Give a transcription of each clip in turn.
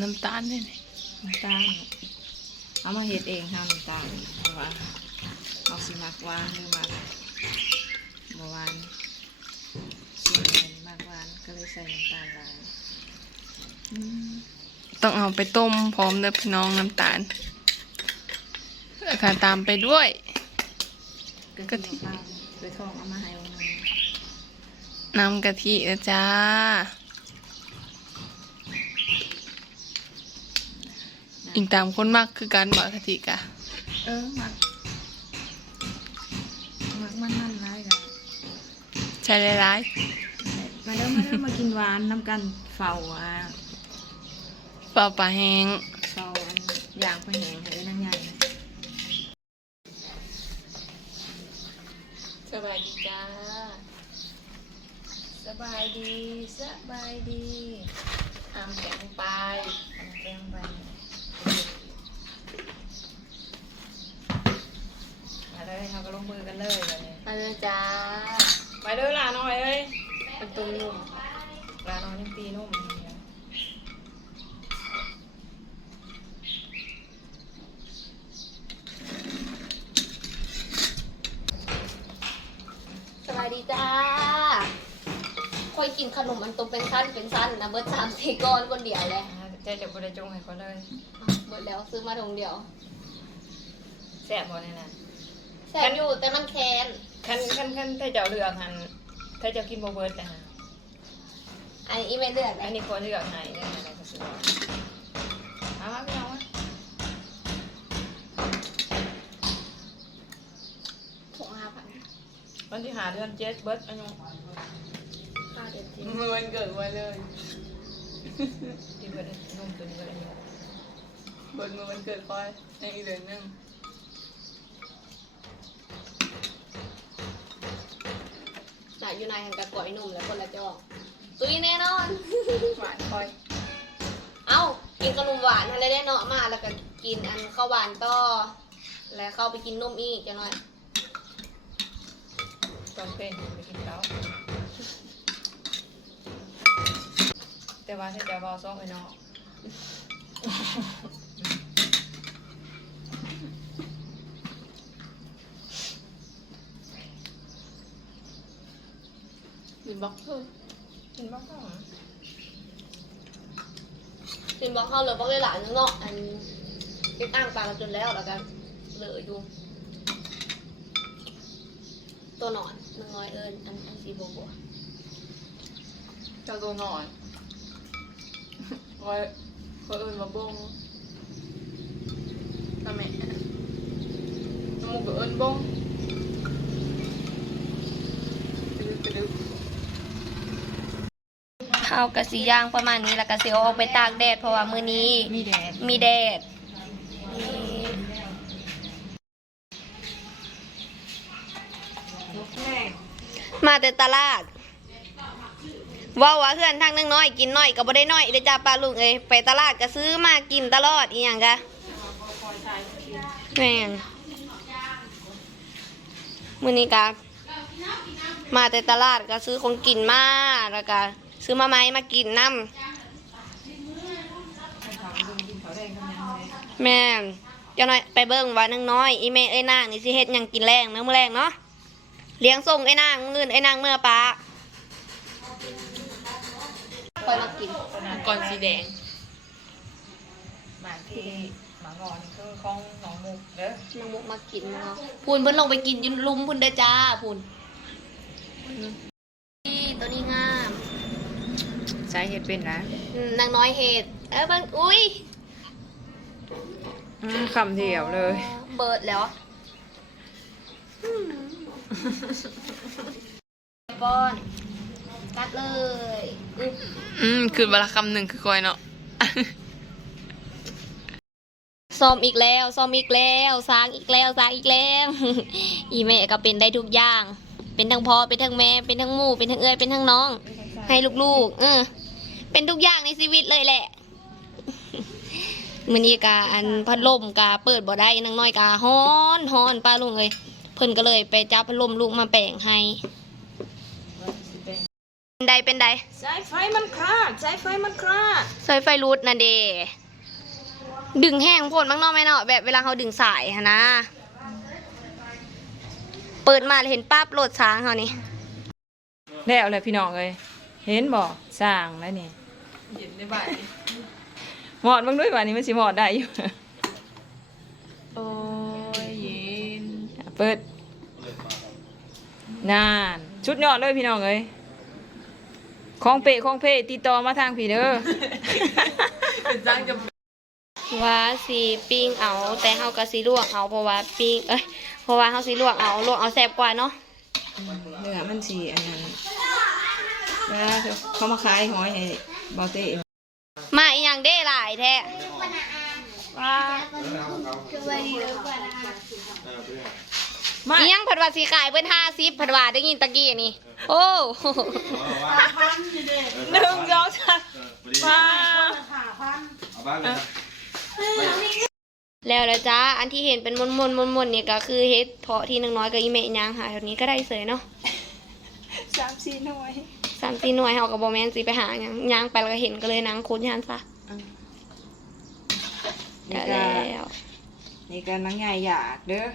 น้ำตาลนี่นี่น้ำตาล เอามาเฮ็ดเองทำน้ำตาลเพราะว่าเอาสิมักหวานหรือมักบ่หวานส่วนใหญ่มักหวานก็เลยใส่น้ำตาลหลายอืมต้องเอาไปต้มพร้อมเด้อพี่น้องน้ำตาลแล้วก็ตามไปด้วยกะทิมะพร้าวโดยทองเอามาให้วันนี้น้ำกะทินะจ้า อิงตามคนมากคือการบอกกะทิกะ เออมักมักมันนั่นร้ายกันใช้ร้ายมาเด้อมาเด้อมากินหวานน้ำกันเฝ้าอะๆเปล่าปลาแห้งเฝ้าอันอย่างไปแหงให้นางใหญ่สบายดีจ้า สบายดี สบายดีอามแกงไปอันแกงไป มาเลยเราก็ลงมือกันเลยวันนี้มาเลยจ้าไปเด้อลาหน่อยเอ้ยเป็นตุ้มนุ่มลาน้อยยังตีนุ่มอยู่เนี่ยสบายดีจ้าค่อยกินขนมอันตรงเป็นสั้นเป็นสั้นนะเบิร์ดสามสี่ก้อนคนเดียวเลยอ่าเจ๊จะบริจงให้เขาเลยอะเบิร์ดแล้วซื้อมาถุงเดียวแซ่บบ่เนี่ยนะ แซ่บอยู่แต่มันแค้นขั้นขั้นขั้นถ้าเจ้าเลือกหันถ้าเจ้ากินโบเบิร์ตนะฮะอันนี้อีเมลเดือดเลอัยนนี้คนเลือกให้ได้ไหมก็ซื้อเอามาพี่น้องมาถุงห้าพันวันที่หาเดือนเจ็ดเบิร์ตอายุห้าเดือนจริงมือวันเกิดไว้เลยที่เบิร์ตนุ่มตัวนี้เบิร์ตอายุเบิดมือวันเกิดคอยในอีกเดือนหนึง หนา อยู่ในแห่งกระก๋วยหนุ่มแล้วคนละจอกตุยแน่นอน หวานคอย เอ้า กินขนมหวานอะไรได้เนาะมาแล้วก็กินอันข้าวหวานต่อแล้วเข้าไปกินนมอีกจะหน่อยตอนเป็นไปกินเขาแต่ว่าถ้าเจ้าบอซ่องไปเนาะกิ บล็อกเกอร์กินบ้างก็กินบอกเข้าเลยบอกเลยหลานเนาะอันติดอ่างปลากกันจนแล้วแล้วกันเหลืออยู่ ตัวหนอนนางน้อยเอิญอันอันสีบัวบัวเจ้าตัวหนอนคอยคอยเอินมาบงทำไมน้ำมูกก็เอินบงตึ๊ดตึ๊ด ข้าวกะสีย่างประมาณนี้แล้วก็เสียวออกไปตากแดดเพราะว่ามื้อนี้มีแดดมีแดดมาแต่ตลาดว่าว่าเพื่อนทางนึงน้อยกินน้อยก็บ่ได้น้อยเด้อจ้าป้าลุงเอ้ยไปตลาดก็ซื้อมากินตลอดอีหยังกะแม่นมื้อนี้กะมาแต่ตลาดก็ซื้อของกินมาแล้วก็ ซื้อมาไม้มากินน้ำแม่นเจ้าน้อยไปเบิ่งว่านังน้อยอีเมเอ้ยนางนี่สิเฮ็ดหยังกินแรงเนื้อมื้อแรงเนาะเลี้ยงส่งไอ้นางมื้ออื่นไอ้นางเมื่อปลาคอยมากินก่อนสีแดงหมาที่หมางอนคือของหนองมุกเด้อนางมุกมากินเนาะพูนเพิ่นลงไปกินอยืนลุมพุ่นเด้อจ้าพูนนี่ตัวนี้งาม ใช้เห็ดเป็นนะอืมนางน้อยเฮ็ดเอ้ยเบิ่งอุ้ยอืมคำเดียวเลย เบิดแล้วป้อนกัดเลยอึ๊บอืมคือเวลาคำหนึ่งคือคอยเนาะ ซ้อมอีกแล้วซ้อมอีกแล้วสร้างอีกแล้วสร้างอีกแล้ว อีแม่ก็เป็นได้ทุกอย่าง เป็นทั้งพ่อเป็นทั้งแม่เป็นทั้งหมู่เป็นทั้งเอื้อยเป็นทั้งน้อง ให้ลูกๆ เออ เป็นทุกอย่างในชีวิตเลยแหละมื้อนี้กาอันพัดลมกาเปิดบ่ได้นางน้อยกาฮ้อนฮ้อนป้าลุงเอ้ยเพิ่นก็เลยไปจับพัดลมลูกมาแปลงให้เป็นใดเป็นใดสายไฟมันคลาดสายไฟมันคลาดสายไฟรูดนะเดดึงแห้งโพดมั้งเนาะแม่เนาะแบบเวลาเขาดึงสายหะนะ เปิดมาแล้วเห็นปั๊บโหลดช้างเขานี่แล้วเลยพี่น้องเลยเห็นบ่สร้างแล้วนี่ เย็นได้บ่ายหมอดเบางด้วยวันนี้มันสิหมอดได้อยู่ โอ้ยเย็นเปิด นาน ชุดยอดเลยพี่น้องเลยของเปะของเพติดต่อมาทางพี่เด้อ เป็นจ้างจะว่าสีปิ้งเอาแต่เฮาก็สีลวกเอาเพราะว่าปิ้งเอ้ยเพราะว่าเฮาสีลวกเอาลวกเอาแซ่บกว่าเนาะเนื้อมันสีอันนั้นเวลาเขามาขายหอยให้เบาเต้มาอีหยังเด้หลายแท้ว่ามาอีหยังผัดว่าสีขายเพิ่น50ผัดว่าได้ยินตะกี้นี่ โอ้หนึ่งสองสามมาเอาบ้านเลยครับแล้วแล้วจ้าอันที่เห็นเป็นมนมนมนมนๆเนี่ยก็คือเฮ็ดเพาะที่นางน้อยกับอีเมยางหาแถวนี้ก็ได้เสยเนาะสามสี่หน่วย สามสี่หน่วยเฮากับโบแมนสิไปหาหยังยางไปแล้วก็เห็นก็เลยนางคุ้นยานซะนี่ได้ก็แล้วนี่ก็นังไงอยากเด้อ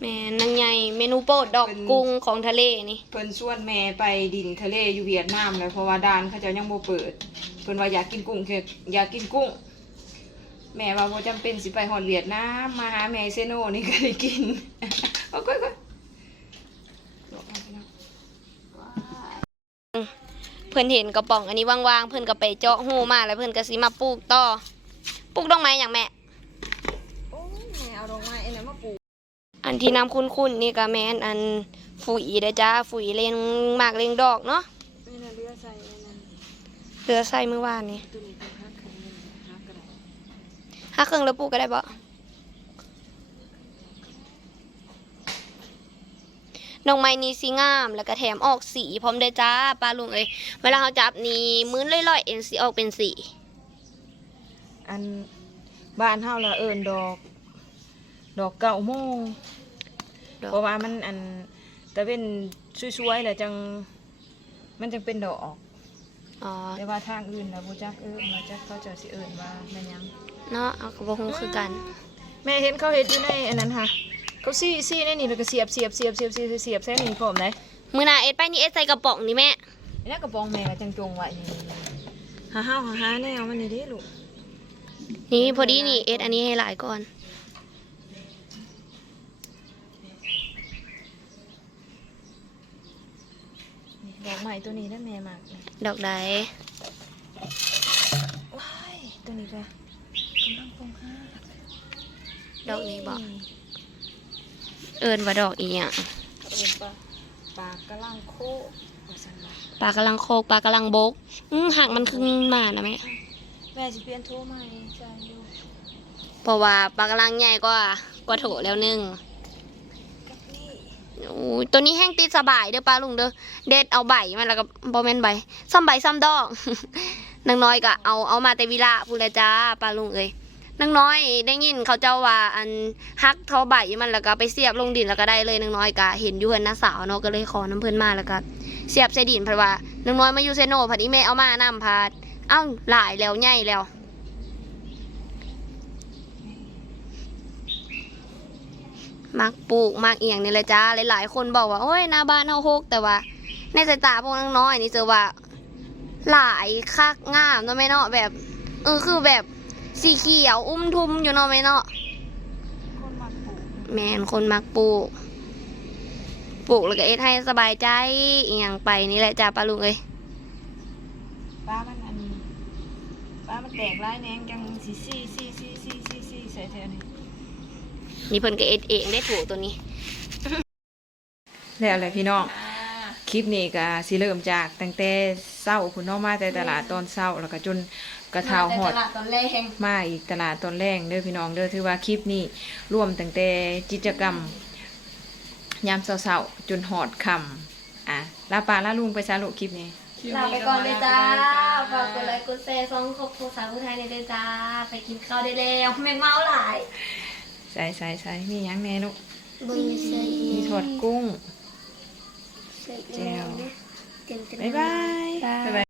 แม่นางใหญ่เมนูโปรดดอกเป็น กุ้งของทะเลนี่เพิ่นชวนแม่ไปดินทะเลอยู่เวียดนามเลยเพราะว่าด่านเขาเจะยังบ่เปิด เพิ่นว่าอยากกินกุ้งคืออยากกินกุ้ง แม่ว่าบ่จำเป็นสิไปฮอดเวียดนามมาหาแม่เซโนนี่ก็ได้กินเอาก้อยๆบอกมาพี่น้อง เพิ่นเห็นกระป๋องอันนี้ว่างๆ เพิ่นก็ไปเจาะหูมาแล้วเพิ่นก็สิมาปลูกต่อปลูกดอกไม้อย่างแม่โอ้ยแม่เอาดอกไม้อันนั้นมาปลูกอันที่น้ำคุ้นๆนี่ก็แม่นอันฝุ่ยเด้อจ้าฝุ่ยเลงมากเลงดอกเนาะนี่น่ะเรือใส่อันนั้นเหลือใส่เมื่อวานนี้ตัวนี้เป็นฮักของมันฮักก็ได้ห้าเครื่องแล้วปลูกก็ได้บ่ ดอกไม้นี้สีงาม แล้วก็แถมออกสีพร้อมเด้อจ้าปลาลุงเอ้ยเวลาเขาจับนี่มื้นลอยๆเอ็นสีออกเป็นสีอันบ้านเฮาละเอิ้นดอก ดอกเก่าโมงดอกเพราะว่ามันอันตะเว้นช่วยๆแล้วจัง มันจังเป็นดอกออกอ๋อแต่ว่าทางอื่นนะบูจักเอิ้นมาจักเขาเจะสิเอิ้นว่าแม่นหยังเนาะเอากระบอกคงคือกัน แม่เห็นเขาเฮ็ดอยู่ในอันนั้นค่ะ เขาซี่ซี่ในนี่แล้วก็เสียบเสียบเสียบเสียบเสียบเสียบใส่นี่พร้อมเลยมือหนาเอ็ดไปนี่เอ็ดใส่กระป๋องนี่แม่แล้วกระปองแม่ก็จังจงไว้นี่หาห้าวหาหาแนวมันนี่เด้ลูกนี่พอดีนี่เอ็ดอันนี้ให้หลายก่อนนี่ดอกใหม่ตัวนี้ได้แม่มากเลยดอกใดว้ายตัวนี้ก็กำลังปงห้าดอกนี้บอก เอิญว่าดอกอีหยังเอิ้นปลาปลากระลังโคว่าซั่นว่าปลากำลังโคกปลากำลังบกอือหักมันขึ้นมานะแม่แม่สิเปลี่ยนโทรใหม่จ้าอยู่เพราะว่าปลากำลังใหญ่กว่ากว่าโถแล้วหนึงกับนี่โอ้ยตัวนี้แห้งติดสบายเด้อป้าลุงเด้อเด็ดเอาใบมันแล้วก็บอแมนใบซ้ำใบซ้ำดอก นางน้อยก็เอาเอามาแต่วิลาพูดและจ้าป้าลุงเอ้ย นางน้อยได้ยินเขาเจ้าว่าอันฮักเทอใบมันแล้วก็ไปเสียบลงดินแล้วก็ได้เลยนางน้อยก็เห็นอยู่เห็นน้าสาวเนาะก็เลยขอน้ำเพิ่อนมาแล้วก็เสียบใส่ดินเพราะว่านางน้อยมาอยู่เซโนผัดอีเมเอามานำพาดเอ้าหลายแล้วใหญ่แล้วมักปลูกมักเอียงนี่แหละจ้าหลายๆ คนบอกว่าโอ้ยหน้าบ้านเฮาโฮกแต่ว่า ในสายตาพวกน้อยนี่เจอว่า หลายคักงามเนาะแม่เนาะแบบเออคือแบบ สีเขียวอุ้มทุมอยู่เนาะแม่เนาะคนมาปลูกแม่นคนมักปลูก ปลูกแล้วก็เอ็ดให้สบายใจอีหยังไปนี่แหละจ้าป้าลุงเอ้ยป้ามันอันป้ามันแตกร้ายแหนงจังสิซี่ซี่ซี่ซี่ซี่ซี่ใส่แถวนี้นี่เพิ่นก็เอ็ดเองได้ถูกตัวนี้ แล้วอะไรพี่น้อง คลิปนี้ก็สิเริ่มจากตั้งแต่เช้าคุณน้องมาแต่ตลาดตอนเช้าแล้วก็จนกระเทาหอดตอนแรกมาอีกตลาดตอนแรกเด้อพี่น้องเด้อถือว่าคลิปนี้รวมตั้งแต่กิจกรรม ยามเช้าๆจนหอดคำอะลาปลาลาลุงไปซะลูกคลิปนี้ ลาไปก่อนเลยจ้าฝากกดไลค์กดแชร์ซองครอบครัวสาวผู้ไทยในเด้อจ้า ไปกินข้าวได้แล้วแมงเมาหลายใส่ใส่ใส่มีหยังแน่ลูกบึงใส่มีทอดกุ้งใส่ แจ่วเก่งจังบ๊ายบาย บ๊ายบาย